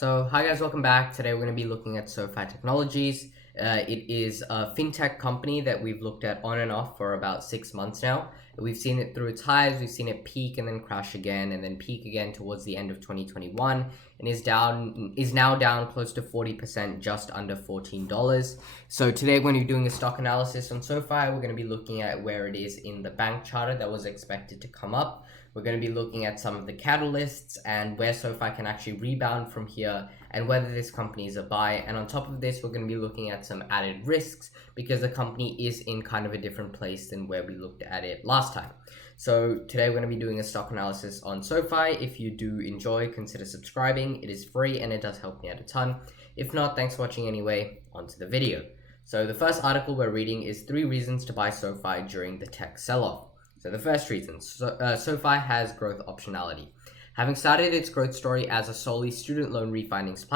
Hi guys, welcome back. Today we're going to be looking at SoFi Technologies. It is a fintech company that we've looked at on and off for about 6 months now. We've seen it through its highs, we've seen it peak and then crash again and then peak again towards the end of 2021 and is now down close to 40%, just under $14. So today when you're doing a stock analysis on SoFi, we're going to be looking at where it is in the bank charter that was expected to come up. We're going to be looking at some of the catalysts and where SoFi can actually rebound from here and whether this company is a buy. And on top of this, we're going to be looking at some added risks because the company is in kind of a different place than where we looked at it last time. So today we're going to be doing a stock analysis on SoFi. If you do enjoy, consider subscribing. It is free and it does help me out a ton. If not, thanks for watching anyway. On to the video. So the first article we're reading is 3 reasons to buy SoFi during the tech sell-off. So the first reason, SoFi has growth optionality. Having started its growth story as a solely student loan refinancing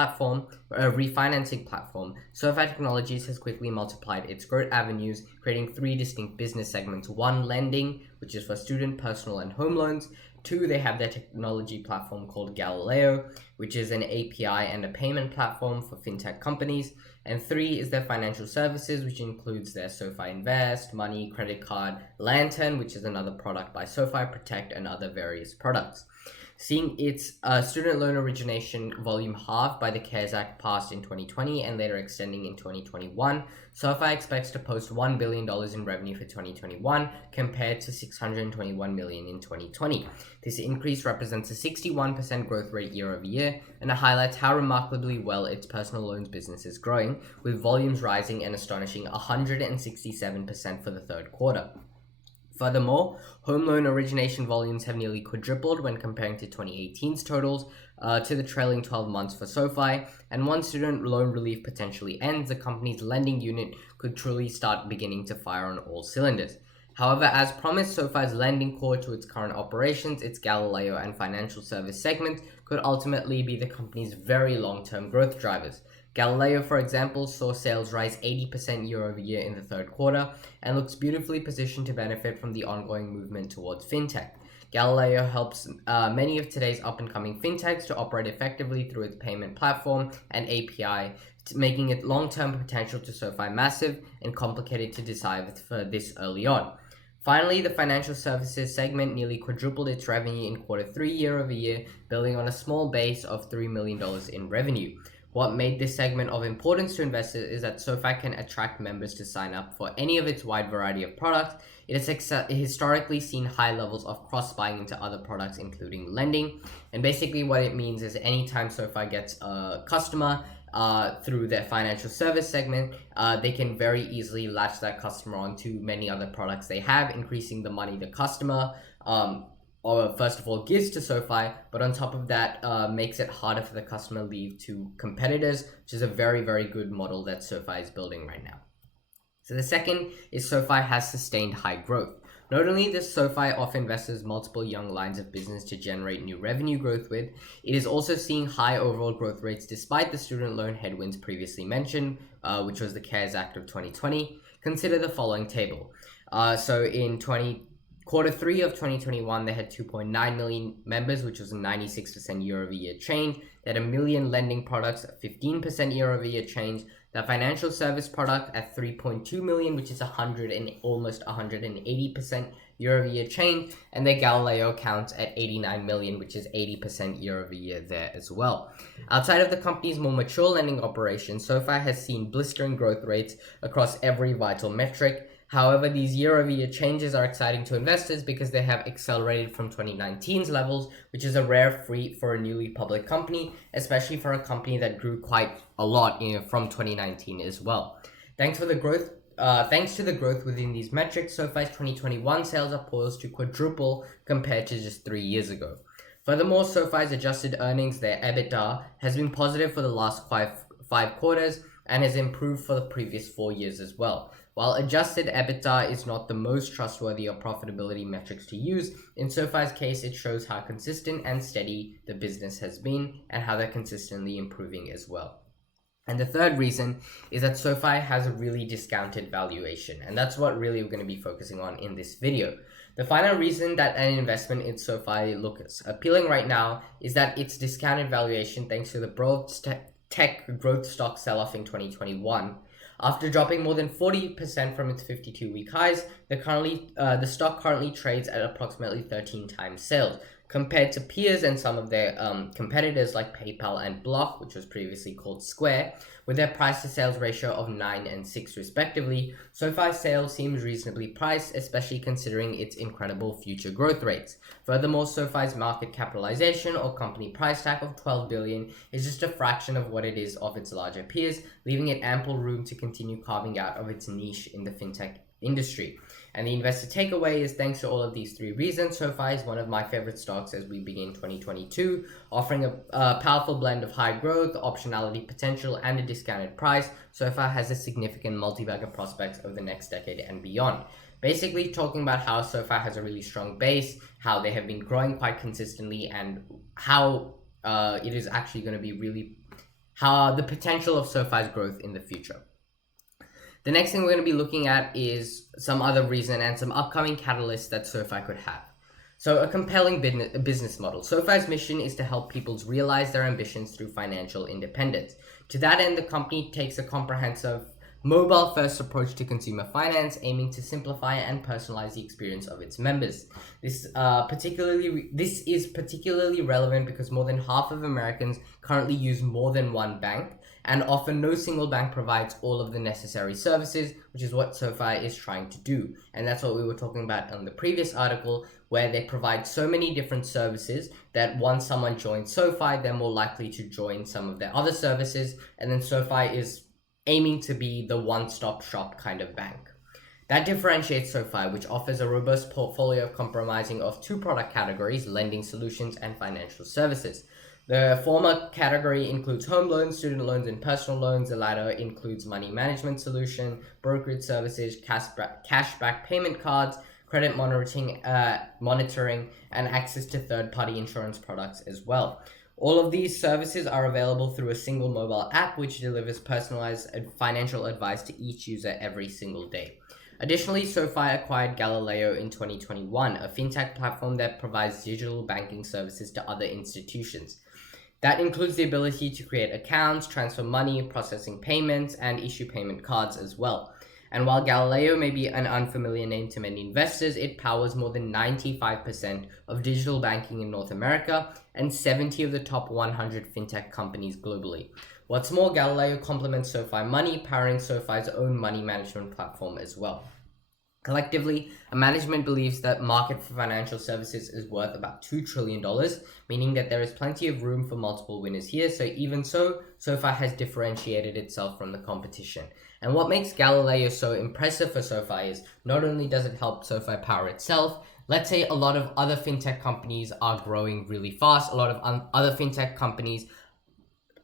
platform, SoFi Technologies has quickly multiplied its growth avenues, creating 3 distinct business segments. 1, lending, which is for student, personal, and home loans. 2, they have their technology platform called Galileo, which is an API and a payment platform for fintech companies. And 3 is their financial services, which includes their SoFi Invest, Money, Credit Card, Lantern, which is another product by SoFi, Protect, and other various products. Seeing its student loan origination volume halved by the CARES Act passed in 2020 and later extending in 2021, SoFi expects to post $1 billion in revenue for 2021 compared to $621 million in 2020. This increase represents a 61% growth rate year over year, and it highlights how remarkably well its personal loans business is growing, with volumes rising an astonishing 167% for the third quarter. Furthermore, home loan origination volumes have nearly quadrupled when comparing to 2018's totals to the trailing 12 months for SoFi, and once student loan relief potentially ends, the company's lending unit could truly start beginning to fire on all cylinders. However, as promised, SoFi's lending core to its current operations, its Galileo and financial service segments, could ultimately be the company's very long-term growth drivers. Galileo, for example, saw sales rise 80% year over year in the third quarter and looks beautifully positioned to benefit from the ongoing movement towards fintech. Galileo helps many of today's up-and-coming fintechs to operate effectively through its payment platform and API, making its long-term potential to SoFi massive and complicated to decide for this early on. Finally, the financial services segment nearly quadrupled its revenue in Q3 year over year, building on a small base of $3 million in revenue. What made this segment of importance to investors is that SoFi can attract members to sign up for any of its wide variety of products. It has historically seen high levels of cross-buying into other products, including lending. And basically what it means is anytime SoFi gets a customer through their financial service segment, they can very easily latch that customer onto many other products they have, increasing the money the customer or first of all gives to SoFi, but on top of that makes it harder for the customer to leave to competitors, which is a very, very good model that SoFi is building right now. So the second is SoFi has sustained high growth. Not only does SoFi offer investors multiple young lines of business to generate new revenue growth with, it is also seeing high overall growth rates despite the student loan headwinds previously mentioned, which was the CARES Act of 2020. Consider the following table. So in Q3 of 2021, they had 2.9 million members, which was a 96% year-over-year change. They had 1 million lending products, a 15% year-over-year change. The financial service product at 3.2 million, which is almost 180% year-over-year change. And their Galileo accounts at 89 million, which is 80% year-over-year there as well. Outside of the company's more mature lending operations, SoFi has seen blistering growth rates across every vital metric. However, these year-over-year changes are exciting to investors because they have accelerated from 2019's levels, which is a rare feat for a newly public company, especially for a company that grew quite a lot from 2019 as well. Thanks to the growth within these metrics, SoFi's 2021 sales are poised to quadruple compared to just 3 years ago. Furthermore, SoFi's adjusted earnings, their EBITDA, has been positive for the last five quarters and has improved for the previous 4 years as well. While adjusted EBITDA is not the most trustworthy or profitability metrics to use, in SoFi's case, it shows how consistent and steady the business has been and how they're consistently improving as well. And the third reason is that SoFi has a really discounted valuation, and that's what really we're going to be focusing on in this video. The final reason that an investment in SoFi looks appealing right now is that its discounted valuation thanks to the broad tech growth stock sell-off in 2021. After dropping more than 40% from its 52-week highs, the stock currently trades at approximately 13 times sales. Compared to peers and some of their competitors like PayPal and Block, which was previously called Square, with their price to sales ratio of 9 and 6 respectively, SoFi's sales seems reasonably priced, especially considering its incredible future growth rates. Furthermore, SoFi's market capitalization or company price tag of $12 billion is just a fraction of what it is of its larger peers, leaving it ample room to continue carving out of its niche in the fintech industry. And the investor takeaway is, thanks to all of these three reasons, SoFi is one of my favorite stocks as we begin 2022, offering a powerful blend of high growth, optionality potential, and a discounted price. SoFi has a significant multi-bagger prospects over the next decade and beyond. Basically talking about how SoFi has a really strong base, how they have been growing quite consistently, and how it is actually going to be how the potential of SoFi's growth in the future. The next thing we're going to be looking at is some other reason and some upcoming catalysts that SoFi could have. So a compelling business model. SoFi's mission is to help people realize their ambitions through financial independence. To that end, the company takes a comprehensive mobile-first approach to consumer finance, aiming to simplify and personalize the experience of its members. This is particularly relevant because more than half of Americans currently use more than one bank, and often no single bank provides all of the necessary services, which is what SoFi is trying to do. And that's what we were talking about on the previous article, where they provide so many different services that once someone joins SoFi, they're more likely to join some of their other services, and then SoFi is aiming to be the one-stop shop kind of bank. That differentiates SoFi, which offers a robust portfolio comprising of two product categories: lending solutions and financial services. The former category includes home loans, student loans, and personal loans. The latter includes money management solution, brokerage services, cashback payment cards, credit monitoring, and access to third-party insurance products as well. All of these services are available through a single mobile app, which delivers personalized financial advice to each user every single day. Additionally, SoFi acquired Galileo in 2021, a fintech platform that provides digital banking services to other institutions. That includes the ability to create accounts, transfer money, processing payments, and issue payment cards as well. And while Galileo may be an unfamiliar name to many investors, it powers more than 95% of digital banking in North America and 70 of the top 100 fintech companies globally. What's more, Galileo complements SoFi Money, powering SoFi's own money management platform as well. Collectively, management believes that market for financial services is worth about $2 trillion, meaning that there is plenty of room for multiple winners here. So even so, SoFi has differentiated itself from the competition. And what makes Galileo so impressive for SoFi is not only does it help SoFi power itself, let's say a lot of other fintech companies are growing really fast, a lot of other fintech companies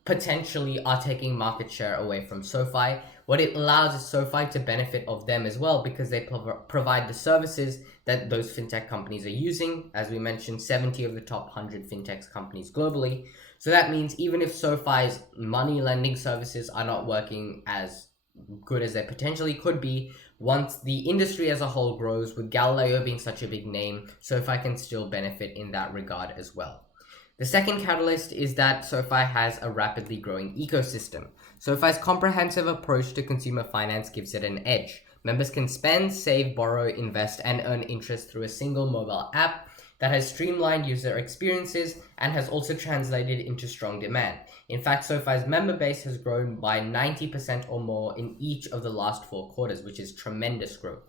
potentially are taking market share away from SoFi. What it allows is SoFi to benefit of them as well, because they provide the services that those fintech companies are using. As we mentioned, 70 of the top 100 fintech companies globally. So that means even if SoFi's money lending services are not working as good as they potentially could be, once the industry as a whole grows, with Galileo being such a big name, SoFi can still benefit in that regard as well. The second catalyst is that SoFi has a rapidly growing ecosystem. SoFi's comprehensive approach to consumer finance gives it an edge. Members can spend, save, borrow, invest, and earn interest through a single mobile app that has streamlined user experiences and has also translated into strong demand. In fact, SoFi's member base has grown by 90% or more in each of the last 4 quarters, which is tremendous growth.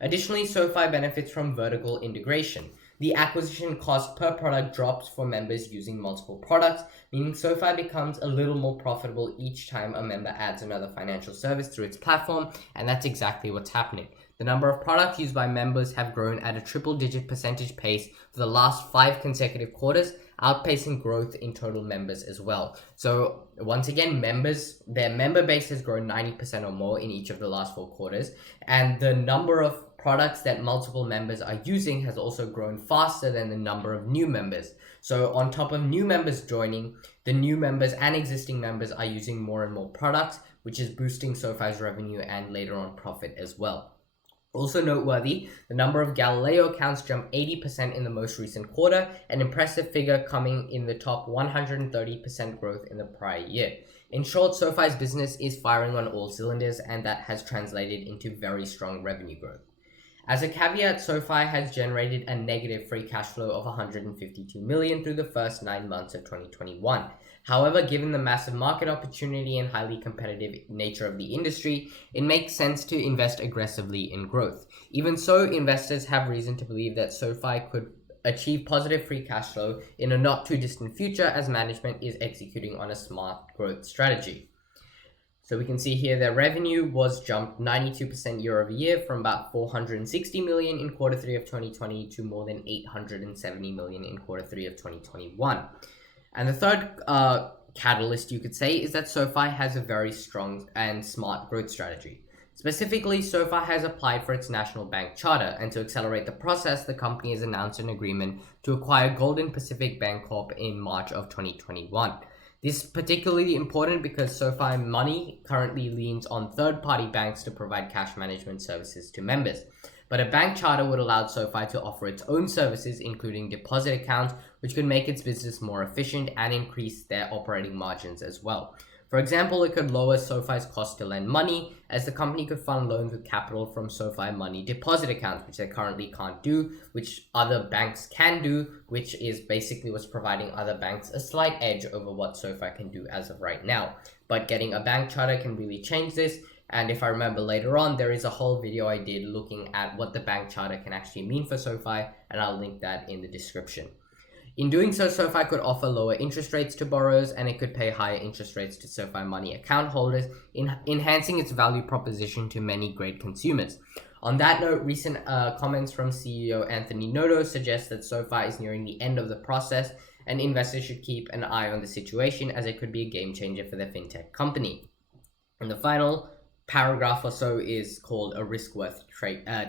Additionally, SoFi benefits from vertical integration. The acquisition cost per product drops for members using multiple products, meaning SoFi becomes a little more profitable each time a member adds another financial service through its platform, and that's exactly what's happening. The number of products used by members have grown at a triple-digit percentage pace for the last 5 consecutive quarters, outpacing growth in total members as well. So once again, their member base has grown 90% or more in each of the last 4 quarters, and the number of products that multiple members are using has also grown faster than the number of new members. So on top of new members joining, the new members and existing members are using more and more products, which is boosting SoFi's revenue and later on profit as well. Also noteworthy, the number of Galileo accounts jumped 80% in the most recent quarter, an impressive figure coming in the top 130% growth in the prior year. In short, SoFi's business is firing on all cylinders, and that has translated into very strong revenue growth. As a caveat, SoFi has generated a negative free cash flow of $152 million through the first 9 months of 2021. However, given the massive market opportunity and highly competitive nature of the industry, it makes sense to invest aggressively in growth. Even so, investors have reason to believe that SoFi could achieve positive free cash flow in a not too distant future as management is executing on a smart growth strategy. So we can see here their revenue was jumped 92% year over year from about $460 million in quarter 3 of 2020 to more than $870 million in quarter 3 of 2021. And the third catalyst, you could say, is that SoFi has a very strong and smart growth strategy. Specifically, SoFi has applied for its national bank charter, and to accelerate the process, the company has announced an agreement to acquire Golden Pacific Bancorp in March of 2021. This is particularly important because SoFi Money currently leans on third-party banks to provide cash management services to members. But a bank charter would allow SoFi to offer its own services, including deposit accounts, which could make its business more efficient and increase their operating margins as well. For example, it could lower SoFi's cost to lend money, as the company could fund loans with capital from SoFi Money deposit accounts, which they currently can't do, which other banks can do, which is basically what's providing other banks a slight edge over what SoFi can do as of right now. But getting a bank charter can really change this. And if I remember later on, there is a whole video I did looking at what the bank charter can actually mean for SoFi, and I'll link that in the description. In doing so, SoFi could offer lower interest rates to borrowers, and it could pay higher interest rates to SoFi Money account holders, enhancing its value proposition to many great consumers. On that note, recent comments from CEO Anthony Noto suggest that SoFi is nearing the end of the process, and investors should keep an eye on the situation, as it could be a game changer for the fintech company. And the final paragraph or so is called a risk worth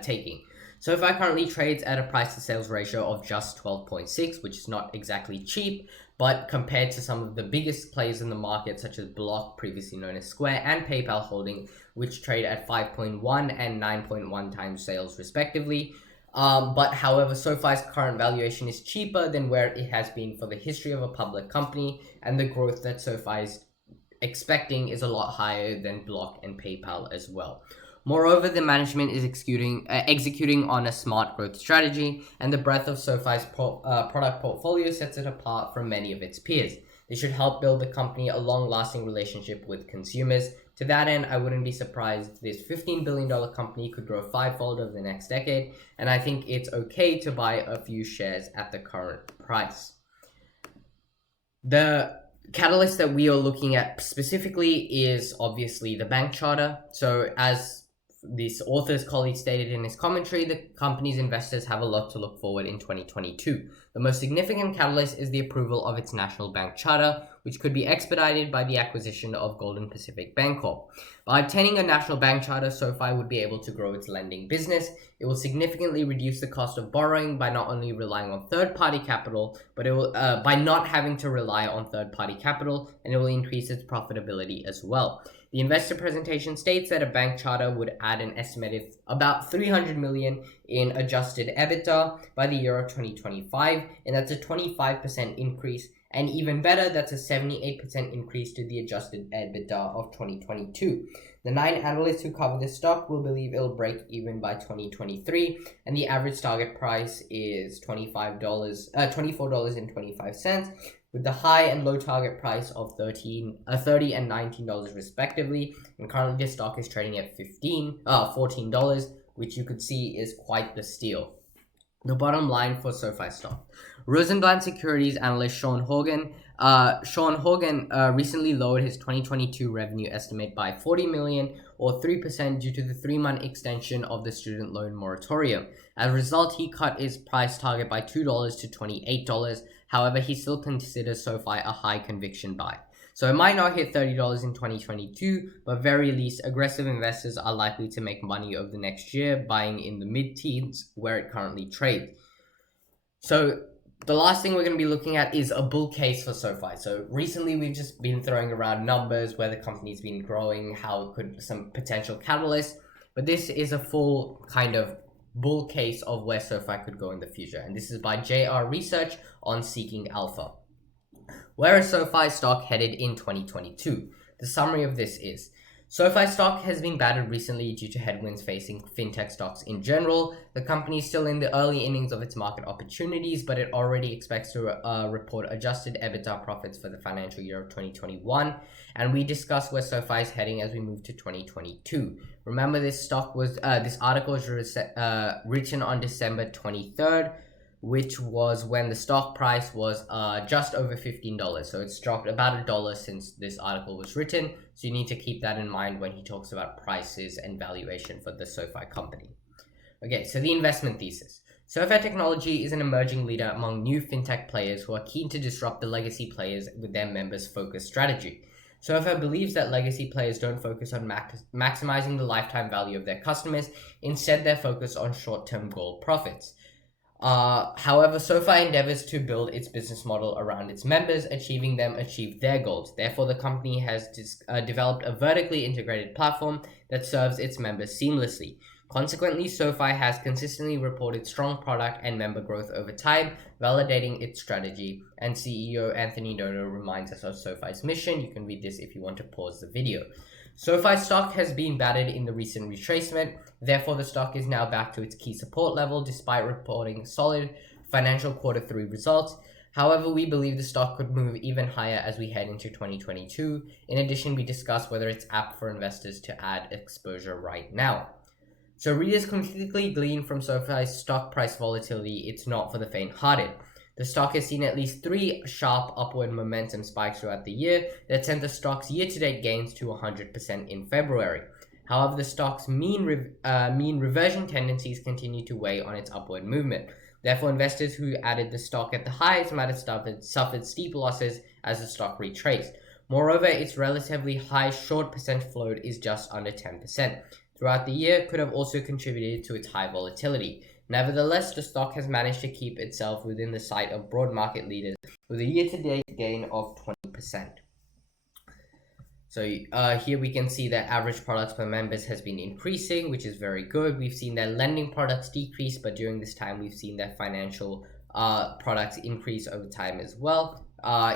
taking. SoFi currently trades at a price to sales ratio of just 12.6, which is not exactly cheap, but compared to some of the biggest players in the market, such as Block, previously known as Square, and PayPal Holding, which trade at 5.1 and 9.1 times sales respectively. But however, SoFi's current valuation is cheaper than where it has been for the history of a public company, and the growth that SoFi is expecting is a lot higher than Block and PayPal as well. Moreover, the management is executing on a smart growth strategy, and the breadth of SoFi's product portfolio sets it apart from many of its peers. This should help build the company a long-lasting relationship with consumers. To that end, I wouldn't be surprised if this $15 billion company could grow fivefold over the next decade, and I think it's okay to buy a few shares at the current price. The catalyst that we are looking at specifically is obviously the bank charter. So as this author's colleague stated in his commentary, the company's investors have a lot to look forward in 2022. The most significant catalyst is the approval of its national bank charter, which could be expedited by the acquisition of Golden Pacific Bancorp. By obtaining a national bank charter, SoFi would be able to grow its lending business. It will significantly reduce the cost of borrowing by not only relying on third-party capital, but it will by not having to rely on third-party capital, and it will increase its profitability as well. The investor presentation states that a bank charter would add an estimated about $300 million in adjusted EBITDA by the year of 2025, and that's a 25% increase. And even better, that's a 78% increase to the adjusted EBITDA of 2022. The 9 analysts who cover this stock will believe it'll break even by 2023, and the average target price is $24.25, with the high and low target price of $30 and $19 respectively. And currently this stock is trading at $14, which you could see is quite the steal. The bottom line for SoFi stock. Rosenblatt Securities analyst Sean Horgan recently lowered his 2022 revenue estimate by $40 million or 3% due to the 3-month extension of the student loan moratorium. As a result, he cut his price target by $2 to $28. However, he still considers SoFi a high conviction buy. So it might not hit $30 in 2022, but very least aggressive investors are likely to make money over the next year, buying in the mid-teens where it currently trades. So the last thing we're going to be looking at is a bull case for SoFi. So recently we've just been throwing around numbers, where the company's been growing, how it could, some potential catalysts, but this is a full kind of bull case of where SoFi could go in the future. And this is by JR Research on Seeking Alpha. Where is SoFi stock headed in 2022? The summary of this is, SoFi stock has been battered recently due to headwinds facing fintech stocks in general. The company is still in the early innings of its market opportunities, but it already expects to report adjusted EBITDA profits for the financial year of 2021. And we discuss where SoFi is heading as we move to 2022. Remember, this article was written on December 23rd, which was when the stock price was just over $15. So it's dropped about $1 since this article was written. So you need to keep that in mind when he talks about prices and valuation for the SoFi company. Okay, so the investment thesis. SoFi Technology is an emerging leader among new fintech players who are keen to disrupt the legacy players with their members-focused strategy. SoFi believes that legacy players don't focus on maximizing the lifetime value of their customers. Instead, they're focused on short-term goal profits. However, SoFi endeavors to build its business model around its members, achieve their goals. Therefore, the company has developed a vertically integrated platform that serves its members seamlessly. Consequently, SoFi has consistently reported strong product and member growth over time, validating its strategy. And CEO Anthony Dodo reminds us of SoFi's mission. You can read this if you want to pause the video. SoFi stock has been battered in the recent retracement. Therefore, the stock is now back to its key support level despite reporting solid financial Q3 results. However, we believe the stock could move even higher as we head into 2022. In addition, we discuss whether it's apt for investors to add exposure right now. So readers can quickly glean from SoFi's stock price volatility, it's not for the faint-hearted. The stock has seen at least 3 sharp upward momentum spikes throughout the year that sent the stock's year-to-date gains to 100% in February. However, the stock's mean reversion tendencies continue to weigh on its upward movement. Therefore, investors who added the stock at the highs might have suffered steep losses as the stock retraced. Moreover, its relatively high short percent float is just under 10%. Throughout the year, could have also contributed to its high volatility. Nevertheless, the stock has managed to keep itself within the sight of broad market leaders with a year-to-date gain of 20%. So here we can see that average products per members has been increasing, which is very good. We've seen their lending products decrease, but during this time we've seen their financial products increase over time as well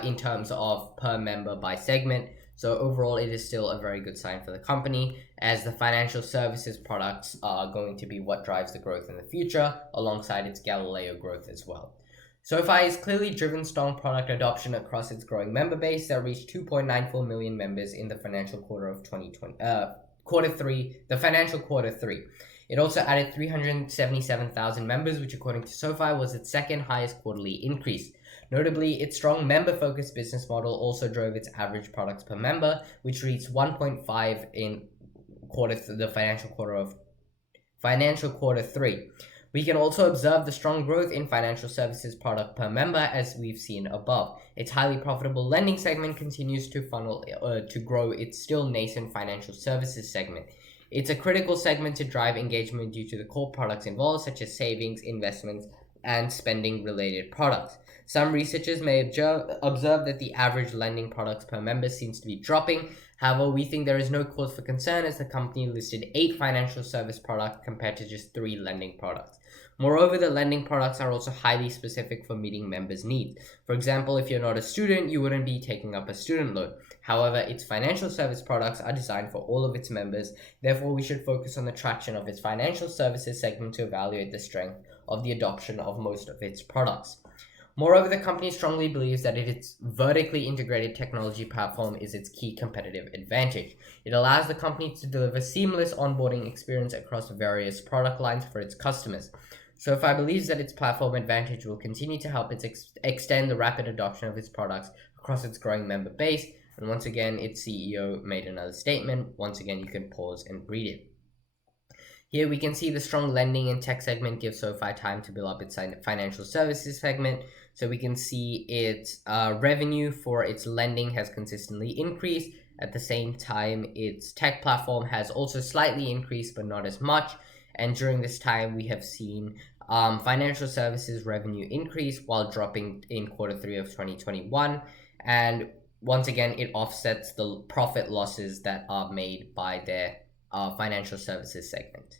in terms of per member by segment. So overall, it is still a very good sign for the company, as the financial services products are going to be what drives the growth in the future, alongside its Galileo growth as well. SoFi has clearly driven strong product adoption across its growing member base that reached 2.94 million members in the financial Q3. It also added 377,000 members, which according to SoFi was its second highest quarterly increase. Notably, its strong member-focused business model also drove its average products per member, which reached 1.5 in the financial Q3. We can also observe the strong growth in financial services product per member, as we've seen above. Its highly profitable lending segment continues to grow its still nascent financial services segment. It's a critical segment to drive engagement due to the core products involved, such as savings, investments, and spending-related products. Some researchers may observe that the average lending products per member seems to be dropping. However, we think there is no cause for concern, as the company listed 8 financial service products compared to just 3 lending products. Moreover, the lending products are also highly specific for meeting members' needs. For example, if you're not a student, you wouldn't be taking up a student loan. However, its financial service products are designed for all of its members. Therefore, we should focus on the traction of its financial services segment to evaluate the strength of the adoption of most of its products. Moreover, the company strongly believes that its vertically integrated technology platform is its key competitive advantage. It allows the company to deliver seamless onboarding experience across various product lines for its customers. SoFi believes that its platform advantage will continue to help it extend the rapid adoption of its products across its growing member base. And once again, its CEO made another statement. Once again, you can pause and read it. Here we can see the strong lending and tech segment gives SoFi time to build up its financial services segment. So we can see its revenue for its lending has consistently increased. At the same time, its tech platform has also slightly increased, but not as much. And during this time, we have seen financial services revenue increase while dropping in Q3 of 2021. And once again, it offsets the profit losses that are made by their financial services segment.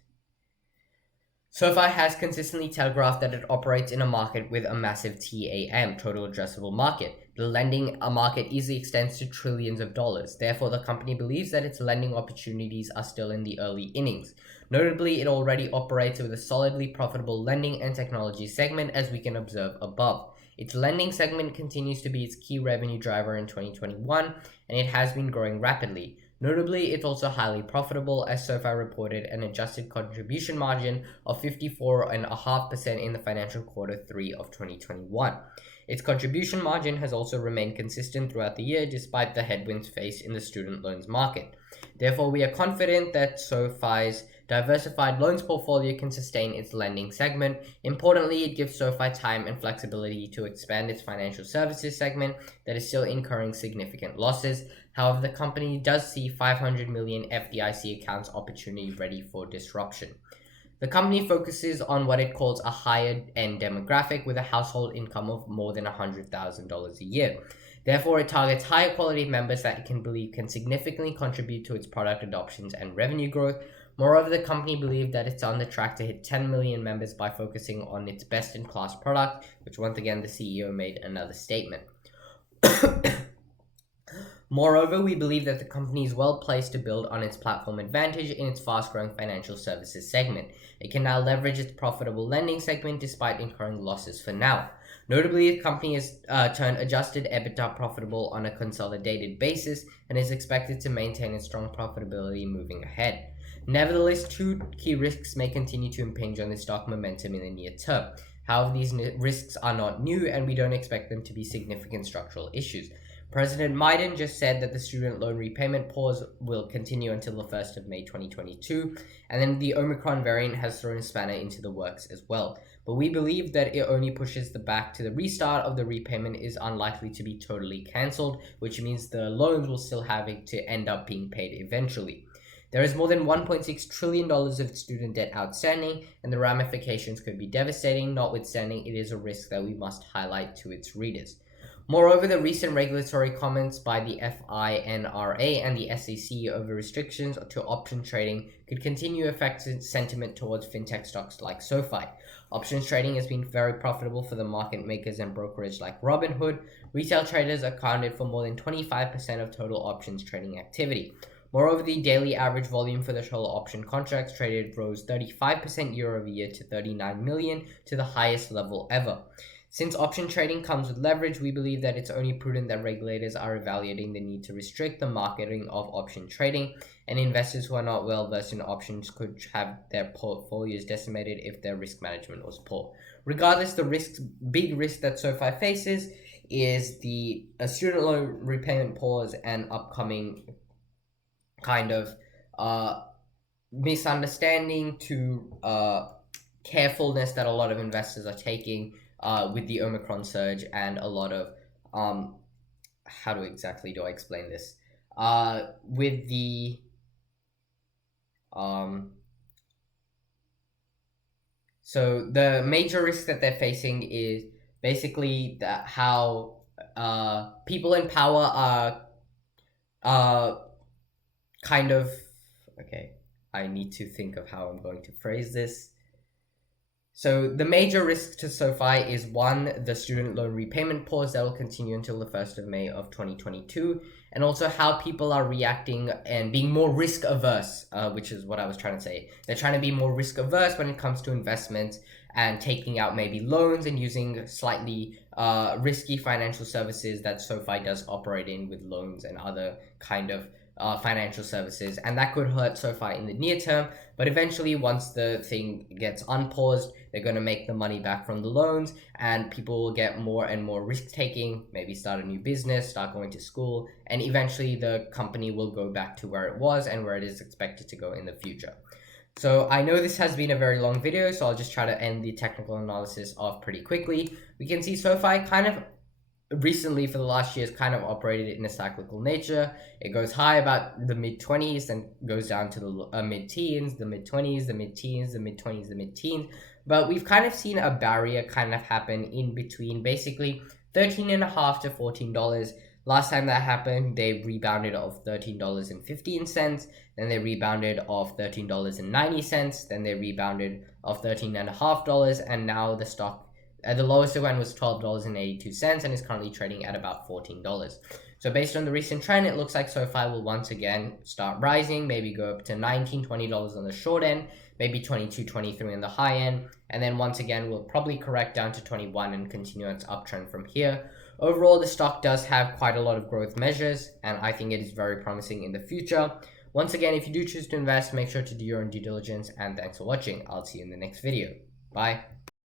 SoFi has consistently telegraphed that it operates in a market with a massive TAM, total addressable market. The lending market easily extends to trillions of dollars. Therefore, the company believes that its lending opportunities are still in the early innings. Notably, it already operates with a solidly profitable lending and technology segment, as we can observe above. Its lending segment continues to be its key revenue driver in 2021, and it has been growing rapidly. Notably, it's also highly profitable, as SoFi reported an adjusted contribution margin of 54.5% in the financial Q3 of 2021. Its contribution margin has also remained consistent throughout the year despite the headwinds faced in the student loans market. Therefore, we are confident that SoFi's diversified loans portfolio can sustain its lending segment. Importantly, it gives SoFi time and flexibility to expand its financial services segment that is still incurring significant losses. However, the company does see 500 million FDIC accounts opportunity ready for disruption. The company focuses on what it calls a higher-end demographic with a household income of more than $100,000 a year. Therefore, it targets higher quality members that it can believe can significantly contribute to its product adoptions and revenue growth. Moreover, the company believes that it's on the track to hit 10 million members by focusing on its best-in-class product, which once again the CEO made another statement. Moreover, we believe that the company is well placed to build on its platform advantage in its fast-growing financial services segment. It can now leverage its profitable lending segment despite incurring losses for now. Notably, the company has turned adjusted EBITDA profitable on a consolidated basis and is expected to maintain its strong profitability moving ahead. Nevertheless, two key risks may continue to impinge on the stock momentum in the near term. However, these risks are not new, and we don't expect them to be significant structural issues. President Biden just said that the student loan repayment pause will continue until the 1st of May 2022, and then the Omicron variant has thrown a spanner into the works as well. But we believe that it only pushes the back to the restart of the repayment is unlikely to be totally cancelled, which means the loans will still have to end up being paid eventually. There is more than $1.6 trillion of student debt outstanding, and the ramifications could be devastating. Notwithstanding, it is a risk that we must highlight to its readers. Moreover, the recent regulatory comments by the FINRA and the SEC over restrictions to option trading could continue to affect sentiment towards fintech stocks like SoFi. Options trading has been very profitable for the market makers and brokerage like Robinhood. Retail traders accounted for more than 25% of total options trading activity. Moreover, the daily average volume for the total option contracts traded rose 35% year over year to 39 million, to the highest level ever. Since option trading comes with leverage, we believe that it's only prudent that regulators are evaluating the need to restrict the marketing of option trading, and investors who are not well versed in options could have their portfolios decimated if their risk management was poor. Regardless, the big risk that SoFi faces is the student loan repayment pause and upcoming kind of misunderstanding to carefulness that a lot of investors are taking with the Omicron surge, and a lot of how do I explain this? With the so the major risk that they're facing is basically that how people in power are kind of okay. I need to think of how I'm going to phrase this. So the major risk to SoFi is one, the student loan repayment pause that will continue until the 1st of May of 2022, and also how people are reacting and being more risk averse, which is what I was trying to say. They're trying to be more risk averse when it comes to investments and taking out maybe loans and using slightly risky financial services that SoFi does operate in, with loans and other kind of financial services, and that could hurt SoFi in the near term. But eventually, once the thing gets unpaused, they're going to make the money back from the loans, and people will get more and more risk taking, maybe start a new business, start going to school, and eventually the company will go back to where it was and where it is expected to go in the future. So I know this has been a very long video, so I'll just try to end the technical analysis off pretty quickly. We can see SoFi kind of recently for the last year has kind of operated in a cyclical nature. It goes high about the mid-20s, then goes down to the mid-teens, the mid-20s, the mid-teens, the mid-20s, the mid-teens. But we've kind of seen a barrier kind of happen in between, basically $13.5 to $14. Last time that happened, they rebounded off $13.15. Then they rebounded off $13.90. Then they rebounded off $13.5. And now the stock the lowest it went was $12.82 and is currently trading at about $14. So based on the recent trend, it looks like SoFi will once again start rising, maybe go up to $19, $20 on the short end, maybe 22, 23 on the high end, and then once again will probably correct down to 21 and continue its uptrend from here. Overall, the stock does have quite a lot of growth measures, and I think it is very promising in the future. Once again, if you do choose to invest, make sure to do your own due diligence, and thanks for watching. I'll see you in the next video. Bye.